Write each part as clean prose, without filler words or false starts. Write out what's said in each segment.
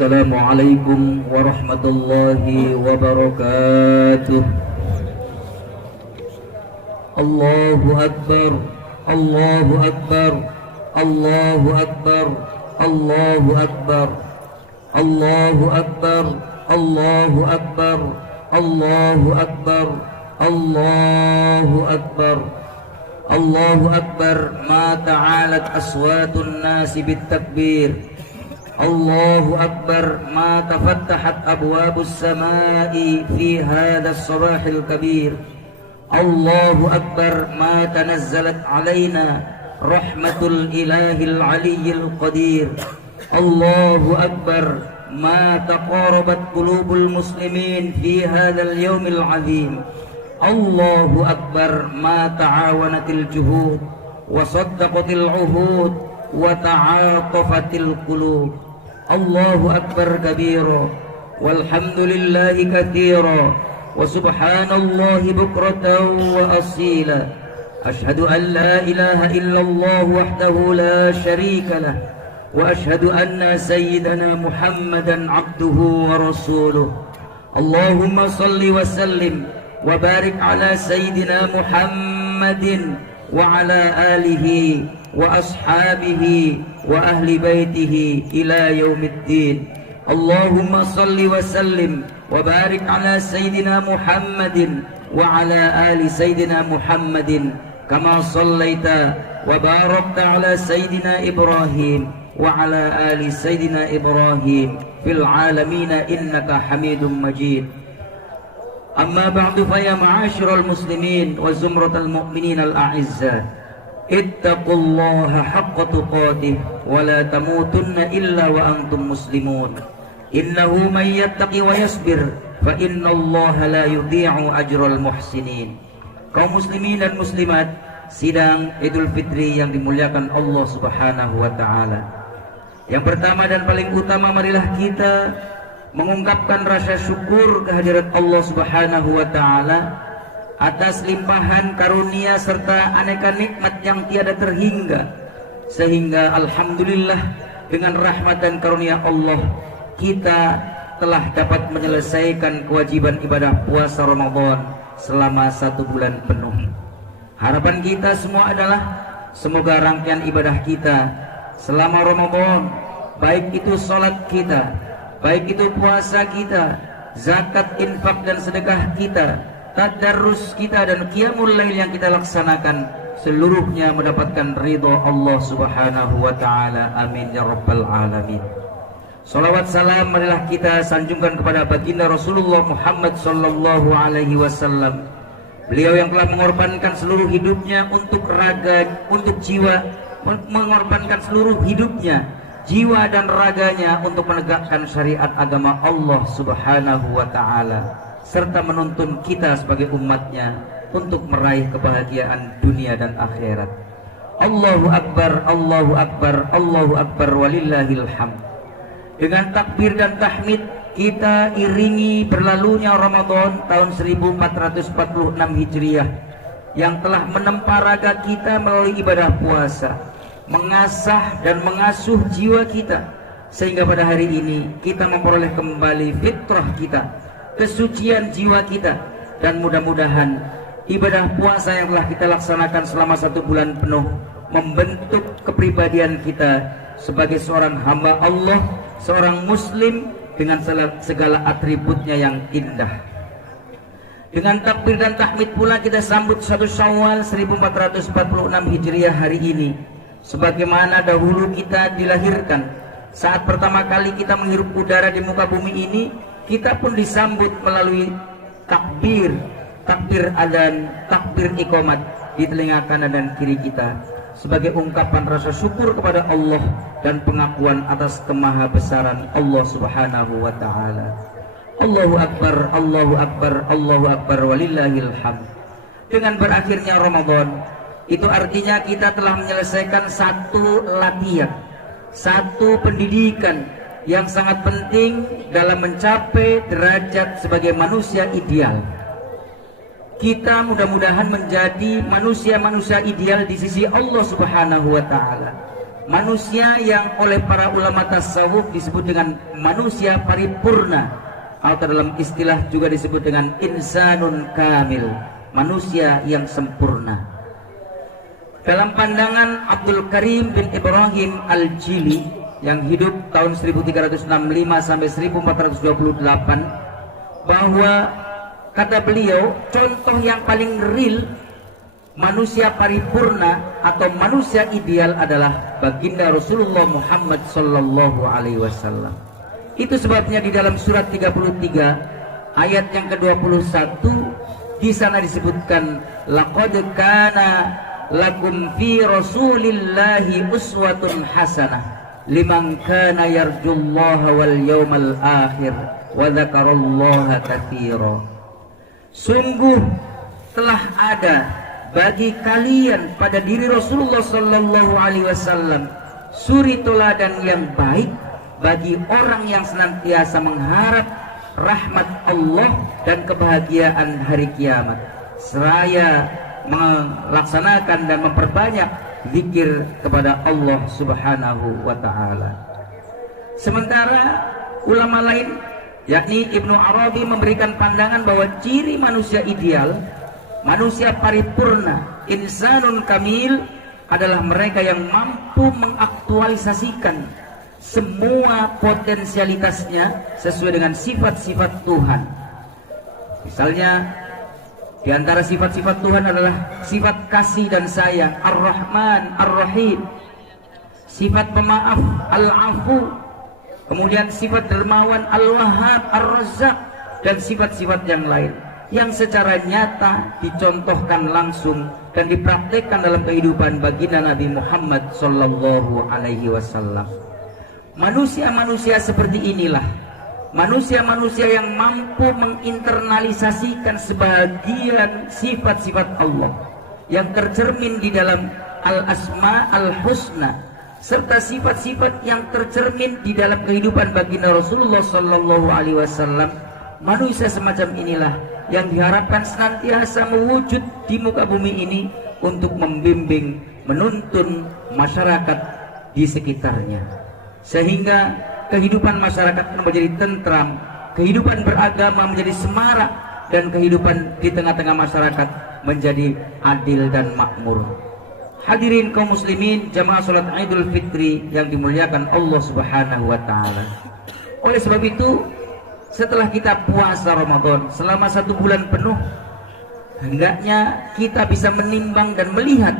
Assalamualaikum warahmatullahi wabarakatuh. Allahu Akbar, Allahu Akbar, Allahu Akbar, Allahu Akbar, Allahu Akbar, Allahu Akbar, Allahu Akbar, Allahu Akbar, Allahu Akbar. Ma ta'alat aswatun nasi bit-takbir. Allahu Akbar. Ma tafattahat abwabus samai fi hadha as-sabahil kabir. Allahu Akbar. Ma tanazzalat alaina rahmatul ilahil aliyyil qadir. Allahu Akbar. Ma taqarabat qulubul muslimin fi hadzal yaumil azim. Allahu Akbar. Ma ta'awanatil juhud wa saddaqatil uhud wa ta'atafatil qulub. Allahu Akbar kabira walhamdulillahi katsira wa subhanallahi bukratan wa asila. Ashhadu an la ilaha illallah wahdahu la syarika lah wa ashhadu anna sayyidana Muhammadan abduhu wa rasuluh. Allahumma salli wa sallim wa barik ala sayyidina Muhammadin wa ala alihi wa ashabihi wa ahli baitihi ila yaumiddin. Allahumma salli wa sallim wa barik ala sayyidina Muhammadin wa ala ali sayyidina Muhammadin kama sallaita wa barakta ala sayyidina Ibrahim wa ala ali sayyidina Ibrahim fil alamin innaka Hamidum Majid. Amma ba'du, fa ya ma'asyiral muslimin wa zumratal mu'minin al-a'izza, ittaqullaha haqqa tuqatih wa la tamutunna illa wa antum muslimun. Innahu man yattaqi wa yasbir fa innallaha la yudhi'u ajral muhsinin. Kaum muslimin dan muslimat, sidang Idul Fitri yang dimuliakan Allah Subhanahu wa taala. Yang pertama dan paling utama, marilah kita mengungkapkan rasa syukur kehadirat Allah Subhanahu wa taala atas limpahan karunia serta aneka nikmat yang tiada terhingga, sehingga alhamdulillah dengan rahmat dan karunia Allah kita telah dapat menyelesaikan kewajiban ibadah puasa Ramadan selama 1 bulan penuh. Harapan kita semua adalah semoga rangkaian ibadah kita selama Ramadan, baik itu salat kita, baik itu puasa kita, zakat, infak dan sedekah kita, tadarrus kita dan qiyamul lail yang kita laksanakan, seluruhnya mendapatkan ridha Allah Subhanahu wa taala. Amin ya rabbal alamin. Salawat salam marilah kita sanjungkan kepada baginda Rasulullah Muhammad sallallahu alaihi wasallam. Beliau yang telah mengorbankan seluruh hidupnya untuk raga, untuk jiwa, mengorbankan seluruh hidupnya, jiwa dan raganya untuk menegakkan syariat agama Allah Subhanahu wa ta'ala, serta menuntun kita sebagai umatnya untuk meraih kebahagiaan dunia dan akhirat. Allahu Akbar, Allahu Akbar, Allahu Akbar, walillahil hamd. Dengan takbir dan tahmid kita iringi berlalunya Ramadan tahun 1446 Hijriah yang telah menempa raga kita melalui ibadah puasa, mengasah dan mengasuh jiwa kita, sehingga pada hari ini kita memperoleh kembali fitrah kita, kesucian jiwa kita, dan mudah-mudahan ibadah puasa yang telah kita laksanakan selama 1 bulan penuh membentuk kepribadian kita sebagai seorang hamba Allah, seorang muslim dengan segala atributnya yang indah. Dengan takbir dan tahmid pula kita sambut 1 Syawal 1446 Hijriah hari ini, sebagaimana dahulu kita dilahirkan. Saat pertama kali kita menghirup udara di muka bumi ini, kita pun disambut melalui takbir, takbir adzan, takbir iqamat di telinga kanan dan kiri kita, sebagai ungkapan rasa syukur kepada Allah dan pengakuan atas kemahabesaran Allah Subhanahu wa taala. Allahu Akbar, Allahu Akbar, Allahu Akbar, walillahil hamd. Dengan berakhirnya Ramadan, itu artinya kita telah menyelesaikan satu latihan, satu pendidikan yang sangat penting dalam mencapai derajat sebagai manusia ideal. Kita mudah-mudahan menjadi manusia-manusia ideal di sisi Allah Subhanahu wa taala. manusia yang oleh para ulama tasawuf disebut dengan manusia paripurna, atau dalam istilah juga disebut dengan insanun kamil, manusia yang sempurna. Dalam pandangan Abdul Karim bin Ibrahim Al-Jili yang hidup tahun 1365 sampai 1428, bahwa kata beliau, contoh yang paling real manusia paripurna atau manusia ideal adalah baginda Rasulullah Muhammad sallallahu alaihi wasallam. Itu sebabnya di dalam surat 33 ayat yang ke-21 di sana disebutkan, laqad kana lakum fi rasulillahi uswatun hasanah liman kana yarjullaha wal yawmal akhir wa dzakarallaha katsira. Sungguh telah ada bagi kalian pada diri Rasulullah sallallahu alaihi wasallam suri teladan yang baik bagi orang yang senantiasa mengharap rahmat Allah dan kebahagiaan hari kiamat, seraya melaksanakan dan memperbanyak zikir kepada Allah Subhanahu wa taala. Sementara ulama lain yakni Ibnu Arabi memberikan pandangan bahwa ciri manusia ideal, manusia paripurna, insanun kamil adalah mereka yang mampu mengaktualisasikan semua potensialitasnya sesuai dengan sifat-sifat Tuhan. Misalnya di antara sifat-sifat Tuhan adalah sifat kasih dan sayang, Ar-Rahman, Ar-Rahim, sifat pemaaf, Al-Afu, kemudian sifat dermawan, Al-Wahhab, Ar-Razzaq, dan sifat-sifat yang lain yang secara nyata dicontohkan langsung dan dipraktekkan dalam kehidupan baginda Nabi Muhammad sallallahu alaihi wasallam. Manusia-manusia seperti inilah manusia-manusia yang mampu menginternalisasikan sebagian sifat-sifat Allah yang tercermin di dalam Al-Asma Al-Husna serta sifat-sifat yang tercermin di dalam kehidupan baginda Rasulullah sallallahu alaihi wasallam. Manusia semacam inilah yang diharapkan senantiasa mewujud di muka bumi ini untuk membimbing, menuntun masyarakat di sekitarnya, sehingga kehidupan masyarakat menjadi tentram, kehidupan beragama menjadi semarak, dan kehidupan di tengah-tengah masyarakat menjadi adil dan makmur. Hadirin kaum muslimin jamaah salat Idul Fitri yang dimuliakan Allah Subhanahu wa taala. Oleh sebab itu, setelah kita puasa Ramadan selama 1 bulan penuh, hendaknya kita bisa menimbang dan melihat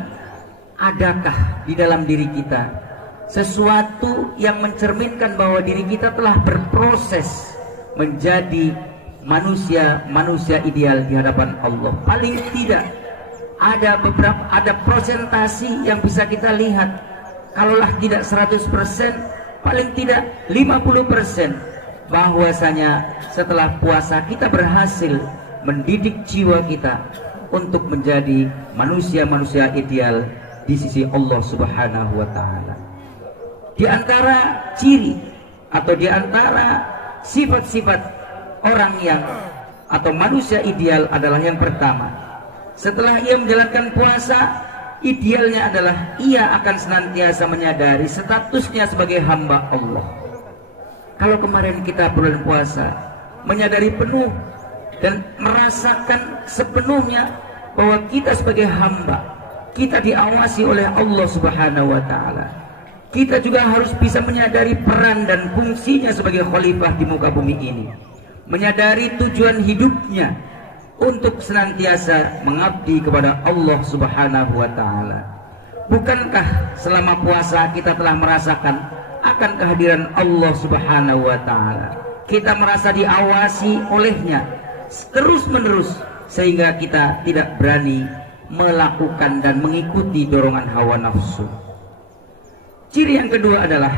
adakah di dalam diri kita sesuatu yang mencerminkan bahwa diri kita telah berproses menjadi manusia ideal di hadapan Allah. Paling tidak ada prosentasi yang bisa kita lihat. Kalaulah tidak 100%, paling tidak 50%, bahwasanya setelah puasa kita berhasil mendidik jiwa kita untuk menjadi manusia-manusia ideal di sisi Allah Subhanahu wa taala. Di antara ciri atau di antara sifat-sifat orang yang atau manusia ideal adalah yang pertama, setelah ia menjalankan puasa, idealnya adalah ia akan senantiasa menyadari statusnya sebagai hamba Allah. Kalau kemarin kita bulan puasa menyadari penuh dan merasakan sepenuhnya bahwa kita sebagai hamba, kita diawasi oleh Allah Subhanahu wa taala. Kita juga harus bisa menyadari peran dan fungsinya sebagai khalifah di muka bumi ini, menyadari tujuan hidupnya untuk senantiasa mengabdi kepada Allah Subhanahu wa taala. Bukankah selama puasa kita telah merasakan akan kehadiran Allah Subhanahu wa taala? Kita merasa diawasi olehnya terus-menerus sehingga kita tidak berani melakukan dan mengikuti dorongan hawa nafsu. Ciri yang kedua adalah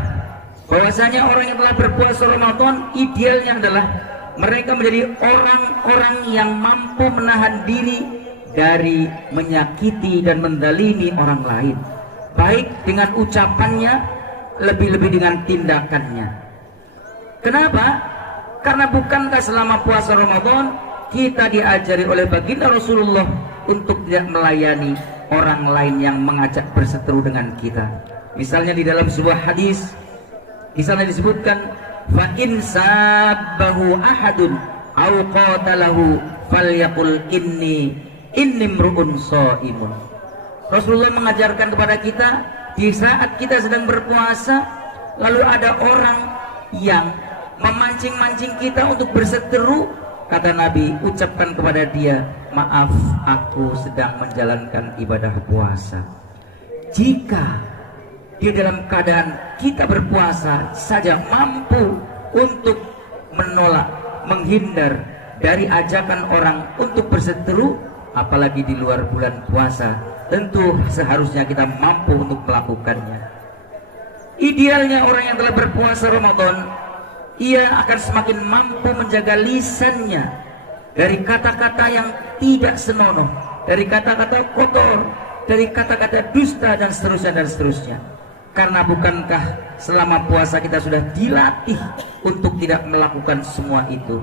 bahwasanya orang yang telah berpuasa Ramadan idealnya adalah mereka menjadi orang-orang yang mampu menahan diri dari menyakiti dan mendalimi orang lain, baik dengan ucapannya, lebih-lebih dengan tindakannya. Kenapa? Karena bukankah selama puasa Ramadan kita diajari oleh baginda Rasulullah untuk tidak melayani orang lain yang mengajak berseteru dengan kita, Misalnya di dalam sebuah hadis misalnya disebutkan fa in sabbahu ahadun au qatalahu falyaqul inni mru'un shaimun. Rasulullah mengajarkan kepada kita di saat kita sedang berpuasa lalu ada orang yang memancing-mancing kita untuk berseteru, kata Nabi, ucapkan kepada dia, maaf, aku sedang menjalankan ibadah puasa. Jika di dalam keadaan kita berpuasa saja mampu untuk menolak, menghindar dari ajakan orang untuk berseteru, apalagi di luar bulan puasa, tentu seharusnya kita mampu untuk melakukannya. Idealnya orang yang telah berpuasa Ramadan, ia akan semakin mampu menjaga lisannya dari kata-kata yang tidak senonoh, dari kata-kata kotor, dari kata-kata dusta dan seterusnya. Karena bukankah selama puasa kita sudah dilatih untuk tidak melakukan semua itu?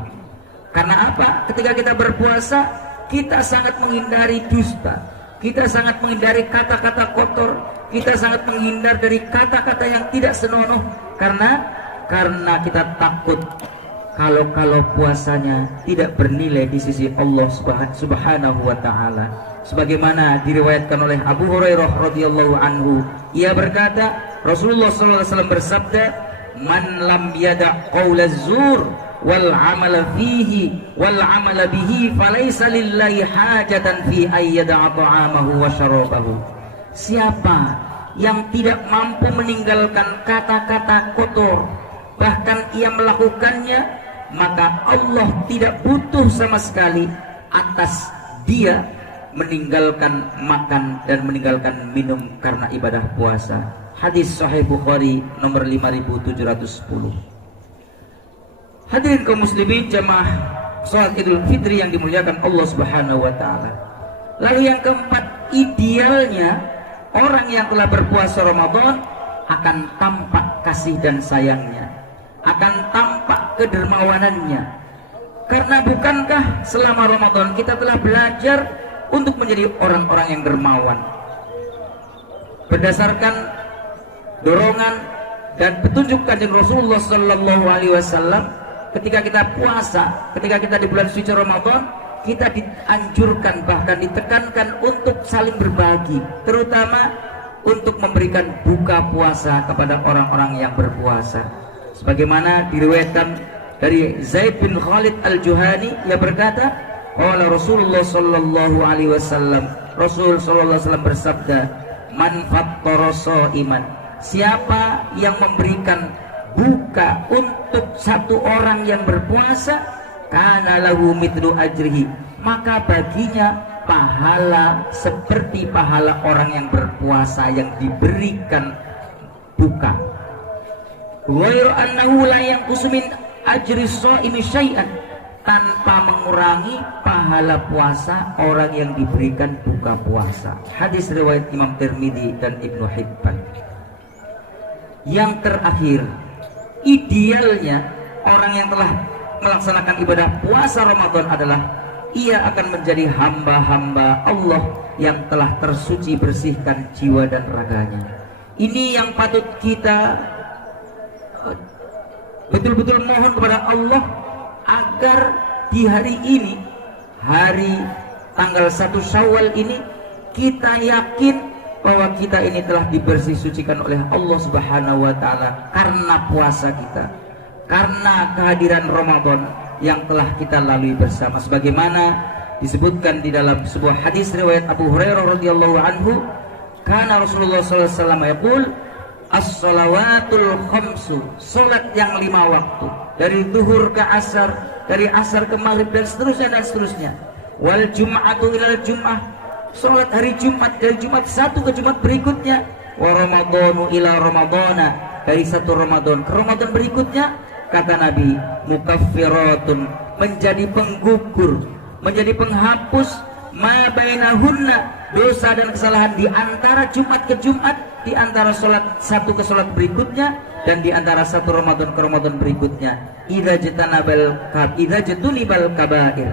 Karena apa? Ketika kita berpuasa, kita sangat menghindari dusta, kita sangat menghindari kata-kata kotor, kita sangat menghindar dari kata-kata yang tidak senonoh. Karena kita takut kalau puasanya tidak bernilai di sisi Allah Subhanahu wa taala. Sebagaimana diriwayatkan oleh Abu Hurairah radhiyallahu anhu, ia berkata, Rasulullah sallallahu alaihi wasallam bersabda, "Man lam yada' qaulaz zur wal 'amala fihi wal 'amala bihi falaysa lillahi hajatan fi ayyada'a ta'amahu wa syarabahu." Siapa yang tidak mampu meninggalkan kata-kata kotor, bahkan ia melakukannya, maka Allah tidak butuh sama sekali atas dia meninggalkan makan dan meninggalkan minum karena ibadah puasa. Hadis Sahih Bukhari nomor 5710. Hadirin kaum muslimin jamaah salat Idul Fitri yang dimuliakan Allah Subhanahu wa taala. Lalu yang keempat, idealnya orang yang telah berpuasa Ramadan akan tampak kasih dan sayangnya, akan tampak kedermawanannya. Karena bukankah selama Ramadan kita telah belajar untuk menjadi orang-orang yang dermawan berdasarkan dorongan dan petunjuk Kanjeng Rasulullah sallallahu alaihi wasallam. Ketika kita puasa, ketika kita di bulan suci Ramadan, kita dianjurkan, bahkan ditekankan untuk saling berbagi, terutama untuk memberikan buka puasa kepada orang-orang yang berpuasa. Sebagaimana diriwayatkan dari Zaid bin Khalid Al-Juhani, ia berkata, qala Rasulullah sallallahu alaihi wasallam, Rasul sallallahu alaihi wasallam bersabda, man fattara shaiman, siapa yang memberikan buka untuk satu orang yang berpuasa, kana lahu mithlu ajrihi, maka baginya pahala seperti pahala orang yang berpuasa yang diberikan buka. Ghairu annahu la yanqusu min ajri shaimi syai'an, tanpa mengurangi pahala puasa orang yang diberikan buka puasa. Hadis riwayat Imam Tirmidzi dan Ibnu Hibban. Yang terakhir, idealnya orang yang telah melaksanakan ibadah puasa Ramadan adalah ia akan menjadi hamba-hamba Allah yang telah tersuci bersihkan jiwa dan raganya. Ini yang patut kita betul-betul mohon kepada Allah agar di hari ini, hari tanggal 1 Syawal ini, kita yakin bahwa kita ini telah dibersih sucikan oleh Allah Subhanahu wa taala karena puasa kita, karena kehadiran Ramadan yang telah kita lalui bersama. Sebagaimana disebutkan di dalam sebuah hadis riwayat Abu Hurairah radhiyallahu anhu, kana Rasulullah sallallahu alaihi wasallam yaqul, as-shalawatul khamsu, salat yang 5 waktu, dari zuhur ke asar, dari asar ke maghrib, dan seterusnya. Wal jum'atu ilal jum'ah, salat hari Jumat, dari Jumat satu ke Jumat berikutnya. Wa ramadhanu ila ramadhana, dari satu Ramadan ke Ramadan berikutnya. Kata Nabi, mukaffiratun, menjadi penggugur, menjadi penghapus, ma bainahunna, dosa dan kesalahan di antara Jumat ke Jumat, di antara salat satu ke salat berikutnya, dan di antara satu Ramadan ke Ramadan berikutnya. Idza jatunibal kabair,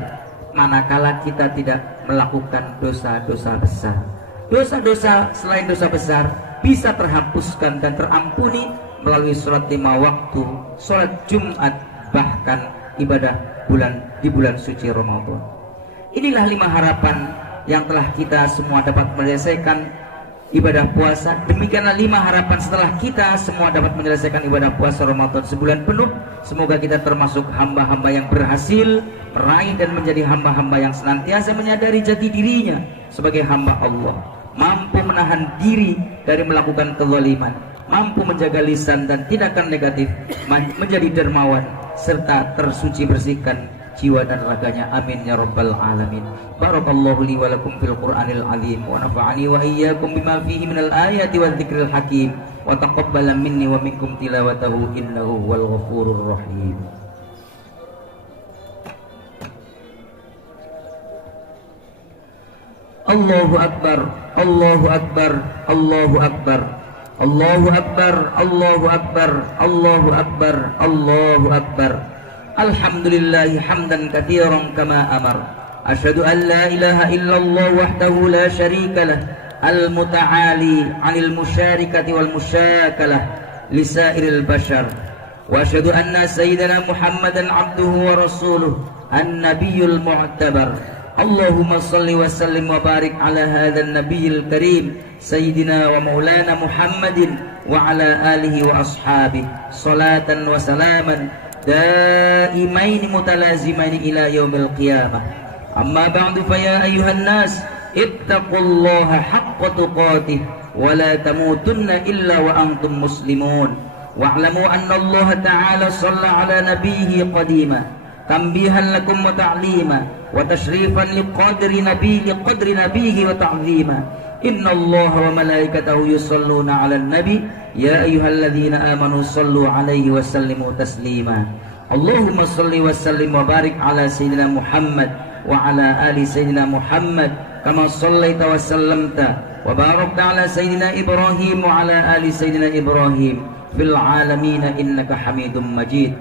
manakala kita tidak melakukan dosa-dosa besar. Dosa-dosa selain dosa besar bisa terhapuskan dan terampuni melalui sholat 5 waktu, sholat Jumat, bahkan ibadah di bulan suci Ramadan. Inilah 5 harapan yang telah kita semua dapat menyelesaikan ibadah puasa. Demikianlah 5 harapan setelah kita semua dapat menyelesaikan ibadah puasa Ramadan sebulan penuh. Semoga kita termasuk hamba-hamba yang berhasil meraih dan menjadi hamba-hamba yang senantiasa menyadari jati dirinya sebagai hamba Allah, mampu menahan diri dari melakukan kezaliman, mampu menjaga lisan dan tindakan negatif, menjadi dermawan serta tersuci bersihkan jiwa dan raganya. Amin ya rabbal alamin. Barakallahu li wa lakum fil Qur'anil azim wa nafa'ani wa iyyakum bima fihi minal ayati wadh dzikril hakim wa taqabbala minni wa minkum tilawatahu innahu huwal ghafurur rahim. Allahu akbar, Allahu akbar, Allahu akbar, Allahu akbar, Allahu akbar, Allahu akbar, Allahu akbar. Alhamdulillahi hamdan katsiran kama amar. Asyhadu an la ilaha illallah wahdahu la syarika lah, al-muta'ali 'anil musyarikati wal musyakalah li sairil bashar. Wa asyhadu anna sayyidina Muhammadan 'abduhu wa rasuluh an-nabiyyul mu'tabar. Allahumma salli wa sallim wa barik ala hadzal nabiyil karim sayyidina wa maulana Muhammadin wa ala alihi wa ashabihi salatan wa salaman daimain mutalazimain ila yaumil qiyamah. Amma ba'du fa ya ayyuhan nas ittaqullaha haqqa tuqatih wa la tamutunna illa wa antum muslimun wa'lamu anna Allah ta'ala shalla ala nabiyhi qadima tanbihan lakum wa ta'lima wa tashrifan liqadri nabiyhi wa ta'zima. Inna Allah wa malaikatahu yusalluna 'alan nabi ya ayyuhalladzina amanu sallu 'alaihi wa sallimu taslima. Allahumma salli wa sallim wa barik ala sayyidina Muhammad wa ala ali sayyidina Muhammad kama sallaita wa sallamta wa barakta ala sayyidina Ibrahim wa ala ali sayyidina Ibrahim fil alamin innaka Hamidum Majid.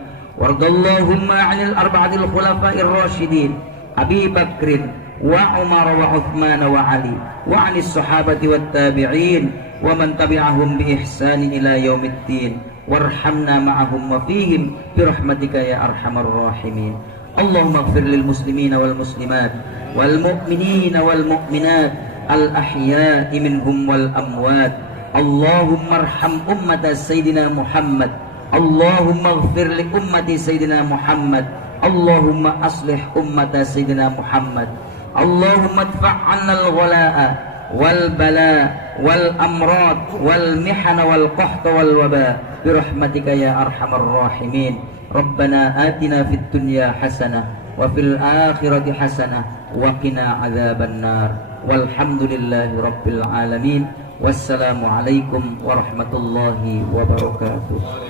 Wardallahumma 'anil arba'atil khulafa'ir rasyidin Abi Bakrin wa Umar wa Uthman wa Ali wa 'anis sahabati wat tabi'in wa man tabi'ahum bi ihsanin ila yaumiddin warhamna ma'ahum wa fihim birahmatika ya arhamar rahimin. Allahumma ighfir lil muslimina wal muslimat wal mu'minina wal mu'minat al ahya'i minhum wal amwat. Allahumma arham ummata sayyidina Muhammad. Allahumma ighfir li ummati sayyidina Muhammad. Allahumma aslih ummata sayyidina Muhammad. Allahumma adfa' 'anna al-ghala'a wal bala wal amrad wal mihana wal qahta wal waba birahmatika ya arhamar rahimin. Rabbana atina fid dunya hasanah wa fil akhirati hasanah wa qina adzaban nar. Walhamdulillahi rabbil alamin. Wassalamu alaikum warahmatullahi wabarakatuh.